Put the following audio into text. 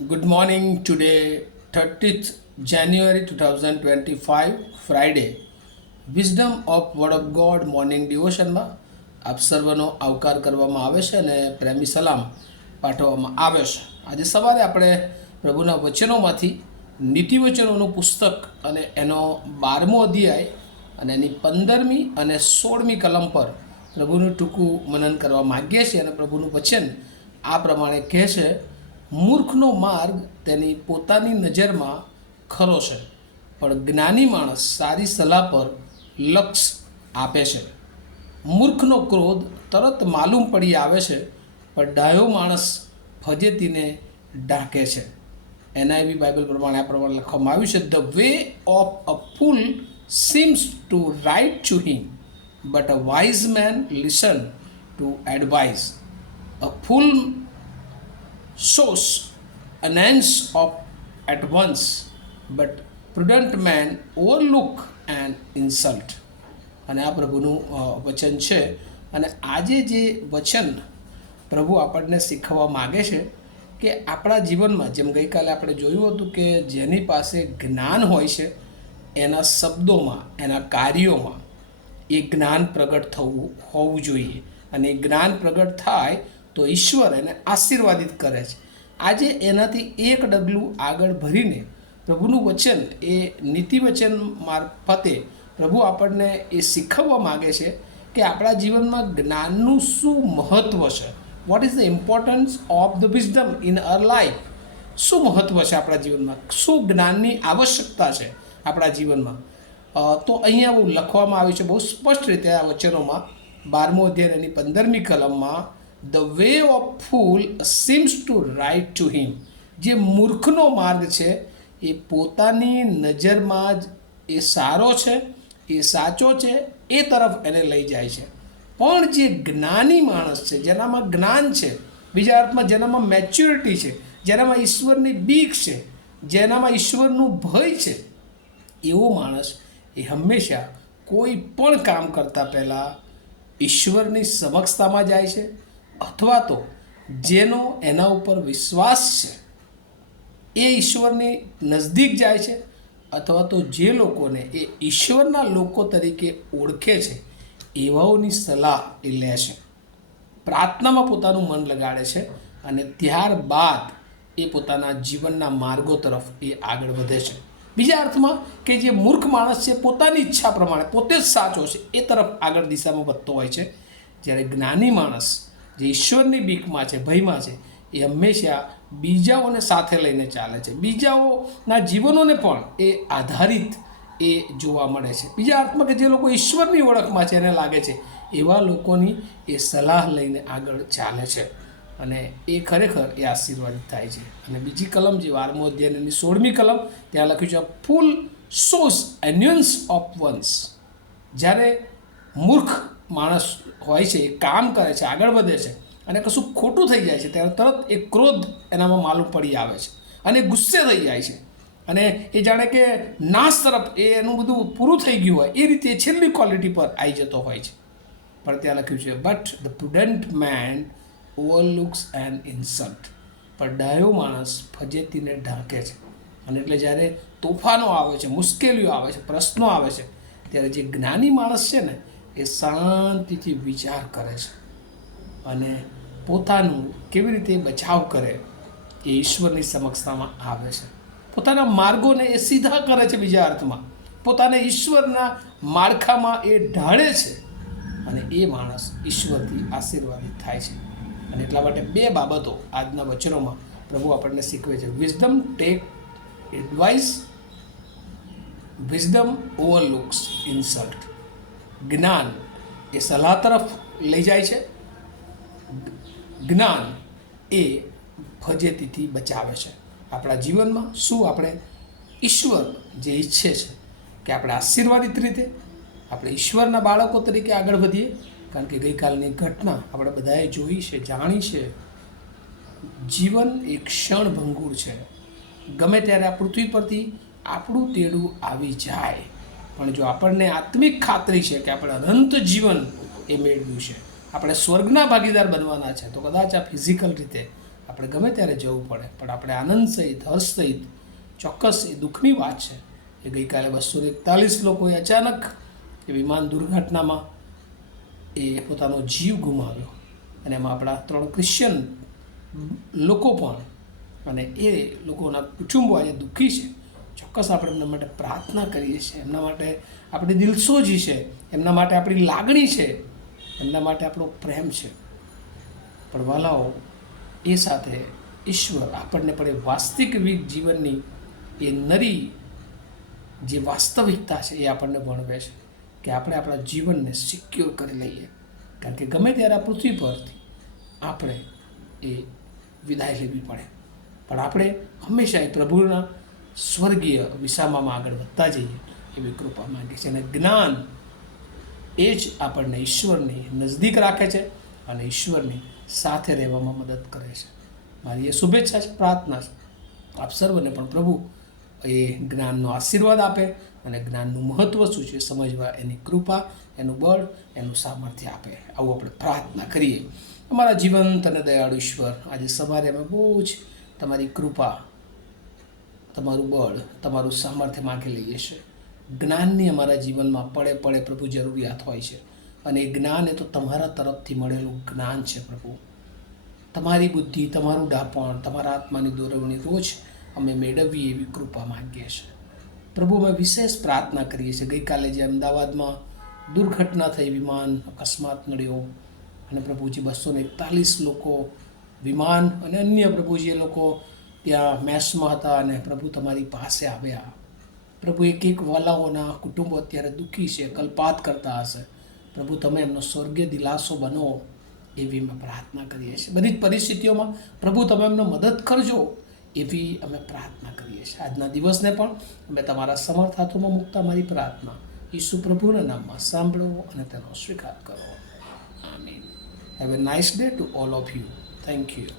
Good morning. Today, 30th January 2025, Friday. Wisdom of word of God morning ડિવોશનમાં આપ સર્વનો આવકાર કરવામાં આવે છે અને પ્રેમી સલામ પાઠવવામાં આવે છે. આજે સવારે આપણે પ્રભુના વચનોમાંથી નીતિવચનોનું પુસ્તક અને એનો 12મો અધ્યાય અને એની 15મી અને 16મી કલમ પર પ્રભુનું ટૂંકું મનન કરવા માગીએ છીએ. અને પ્રભુનું વચન આ પ્રમાણે કહે છે, મૂર્ખનો માર્ગ તેની પોતાની નજરમાં ખરો છે, પણ જ્ઞાની માણસ સારી સલાહ પર લક્ષ આપે છે. મૂર્ખનો ક્રોધ તરત માલુમ પડી આવે છે, પણ ડાયો માણસ ફજેતીને ઢાંકે છે. NIV બાઇબલ પ્રમાણે આ પ્રમાણે લખવામાં આવ્યું છે, the way of a fool seems to right to him, but a wise man listen to advice. A fool shows an ends of at once, but prudent man overlook an insult. અને આ પ્રભુનું વચન છે. અને આજે જે વચન પ્રભુ આપણને શીખવવા માગે છે કે આપણા જીવનમાં, જેમ ગઈકાલે આપણે જોયું હતું કે જેની પાસે જ્ઞાન હોય છે એના શબ્દોમાં, એના કાર્યોમાં એ જ્ઞાન પ્રગટ હોવું જોઈએ. અને એ જ્ઞાન પ્રગટ થાય તો ઈશ્વર એને આશીર્વાદિત કરે છે. આજે એનાથી એક ડગલું આગળ ભરીને પ્રભુનું વચન, એ નીતિવચન મારફતે પ્રભુ આપણને એ શીખવવા માગે છે કે આપણા જીવનમાં જ્ઞાનનું શું મહત્ત્વ છે. What is the importance of the wisdom in our life. શું મહત્ત્વ છે આપણા જીવનમાં, શું જ્ઞાનની આવશ્યકતા છે આપણા જીવનમાં. તો અહીંયા બહુ લખવામાં આવ્યું છે બહુ સ્પષ્ટ રીતે આ વચનોમાં. 12મો અધ્યાય એની 15મી કલમમાં, the way of fool seems to right to him. જે મૂર્ખનો માર્ગ છે એ પોતાની નજરમાં જ એ સારો છે, એ સાચો છે, એ તરફ એને લઈ જાય છે. પણ જે જ્ઞાની માણસ છે, જેનામાં જ્ઞાન છે, બીજા અર્થમાં જેનામાં મેચ્યોરિટી છે, જેનામાં ઈશ્વરની બીક છે, જેનામાં ઈશ્વરનું ભય છે, એવો માણસ એ હંમેશા કોઈ પણ કામ કરતાં પહેલાં ઈશ્વરની સમક્ષતામાં જાય છે, અથવા તો જેનો એના ઉપર વિશ્વાસ છે એ ઈશ્વરની નજદીક જાય છે, અથવા તો જે લોકોને એ ઈશ્વરના લોકો તરીકે ઓળખે છે એવાઓની સલાહ એ લે છે, પ્રાર્થનામાં પોતાનું મન લગાડે છે, અને ત્યારબાદ એ પોતાના જીવનના માર્ગો તરફ એ આગળ વધે છે. બીજા અર્થમાં કે જે મૂર્ખ માણસ છે પોતાની ઈચ્છા પ્રમાણે પોતે જ સાચો છે એ તરફ આગળ દિશામાં વધતો હોય છે, જ્યારે જ્ઞાની માણસ જે ઈશ્વરની બીકમાં છે, ભયમાં છે, એ હંમેશા બીજાઓને સાથે લઈને ચાલે છે, બીજાઓના જીવનોને પણ એ આધારિત એ જોવા મળે છે. બીજા અર્થમાં કે જે લોકો ઈશ્વરની ઓળખમાં છે, એને લાગે છે એવા લોકોની એ સલાહ લઈને આગળ ચાલે છે, અને એ ખરેખર એ આશીર્વાદિત થાય છે. અને બીજી કલમ જે 12મો અધ્યાય એની 16મી કલમ, ત્યાં લખ્યું છે, ફૂલ શોઝ એન્યુઅન્સ ઓફ વન્સ. જ્યારે મૂર્ખ માણસ હોય છે, એ કામ કરે છે, આગળ વધે છે, અને કશું ખોટું થઈ જાય છે ત્યારે તરત એ ક્રોધ એનામાં માલુમ પડી આવે છે, અને ગુસ્સે થઈ જાય છે, અને એ જાણે કે નાશ તરફ એનું બધું પૂરું થઈ ગયું હોય એ રીતે છેલ્લી ક્વોલિટી પર આવી જતો હોય છે. પણ ત્યાં લખ્યું છે, but the prudent man overlooks an insult. પણ ડાયો માણસ ફજેતીને ઢાંકે છે. અને એટલે જ્યારે તોફાનો આવે છે, મુશ્કેલીઓ આવે છે, પ્રશ્નો આવે છે, ત્યારે જે જ્ઞાની માણસ છે ને એ શાંતિથી વિચાર કરે છે, અને પોતાનું કેવી રીતે બચાવ કરે એ ઈશ્વરની સમક્ષતામાં આવે છે. પોતાના માર્ગોને એ સીધા કરે છે, બીજા અર્થમાં પોતાને ઈશ્વરના માળખામાં એ ઢાળે છે, અને એ માણસ ઈશ્વરથી આશીર્વાદિત થાય છે. અને એટલા માટે બે બાબતો આજના વચનોમાં પ્રભુ આપણને શીખવે છે. Wisdom take advice, wisdom overlooks insult. જ્ઞાન એ સલાહ તરફ લઈ જાય છે, જ્ઞાન એ ફજેતીથી બચાવે છે. આપણા જીવનમાં શું આપણે ઈશ્વર જે ઈચ્છે છે કે આપણે આશીર્વાદિત રીતે આપણે ઈશ્વરના બાળકો તરીકે આગળ વધીએ. કારણ કે ગઈકાલની ઘટના આપણે બધાએ જોઈ છે, જાણી છે. જીવન એક ક્ષણભંગુર છે. ગમે ત્યારે આ પૃથ્વી પરથી આપણું તેડું આવી જાય, પણ જો આપણને આત્મિક ખાતરી છે કે આપણે અનંત જીવન એ મેળવ્યું છે, આપણે સ્વર્ગના ભાગીદાર બનવાના છે, તો કદાચ આ ફિઝિકલ રીતે આપણે ગમે ત્યારે જવું પડે, પણ આપણે આનંદ સહિત, હર્ષ સહિત, ચોક્કસ એ દુઃખની વાત છે એ ગઈકાલે 241 લોકોએ અચાનક એ વિમાન દુર્ઘટનામાં એ પોતાનો જીવ ગુમાવ્યો, અને એમાં આપણા 3 ક્રિશ્ચિયન લોકો પણ, અને એ લોકોના કુટુંબો આજે દુઃખી છે. ચોક્કસ આપણે એમના માટે પ્રાર્થના કરીએ છીએ, એમના માટે આપણી દિલસોજી છે, એમના માટે આપણી લાગણી છે, એમના માટે આપણો પ્રેમ છે. પણ વાલાઓ, એ સાથે ઈશ્વર આપણને પણ એ વાસ્તવિક જીવનની એ નરી જે વાસ્તવિકતા છે એ આપણને ભણવે છે કે આપણે આપણા જીવનને સિક્યોર કરી લઈએ, કારણ કે ગમે ત્યારે આ પૃથ્વી પરથી આપણે એ વિદાય લેવી પડે, પણ આપણે હંમેશા એ પ્રભુના સ્વર્ગીય વિસામામાં આગળ વધતા જઈએ એવી કૃપા માંગે છે. અને જ્ઞાન એ જ આપણને ઈશ્વરની નજદીક રાખે છે અને ઈશ્વરની સાથે રહેવામાં મદદ કરે છે. મારી એ શુભેચ્છા છે, પ્રાર્થના છે, આપ સર્વને પણ પ્રભુ એ જ્ઞાનનો આશીર્વાદ આપે અને જ્ઞાનનું મહત્ત્વ શું છે સમજવા એની કૃપા, એનું બળ, એનું સામર્થ્ય આપે. આવું આપણે પ્રાર્થના કરીએ. અમારા જીવંત અને દયાળુ ઈશ્વર, આજે સવારે અમે બહુ જ તમારી કૃપા, તમારું બળ, તમારું સામર્થ્ય માંગી લઈએ છીએ. જ્ઞાનની અમારા જીવનમાં પડે પડે પ્રભુ જરૂરિયાત હોય છે, અને એ જ્ઞાન એ તો તમારા તરફથી મળેલું જ્ઞાન છે પ્રભુ. તમારી બુદ્ધિ, તમારું ડાપણ, તમારા આત્માની દોરવણી રોજ અમે મેળવીએ એવી કૃપા માંગીએ છીએ પ્રભુ. અમે વિશેષ પ્રાર્થના કરીએ છીએ, ગઈકાલે જે અમદાવાદમાં દુર્ઘટના થઈ, વિમાન અકસ્માત નડ્યો, અને પ્રભુજી 241 લોકો વિમાન અને અન્ય પ્રભુજી એ લોકો ત્યાં મેસમાં હતા, અને પ્રભુ તમારી પાસે આવ્યા. પ્રભુ એક વાલાઓના કુટુંબો અત્યારે દુઃખી છે, કલ્પાત કરતા હશે. પ્રભુ તમે એમનો સ્વર્ગીય દિલાસો બનો એવી અમે પ્રાર્થના કરીએ છીએ. બધી જ પરિસ્થિતિઓમાં પ્રભુ તમે એમને મદદ કરજો એવી અમે પ્રાર્થના કરીએ છીએ. આજના દિવસને પણ અમે તમારા સમર્થ હાથોમાં મૂકતા મારી પ્રાર્થના ઈસુ પ્રભુના નામમાં સાંભળો અને તેનો સ્વીકાર કરો. આમીન. Have a nice day to all of you. Thank you.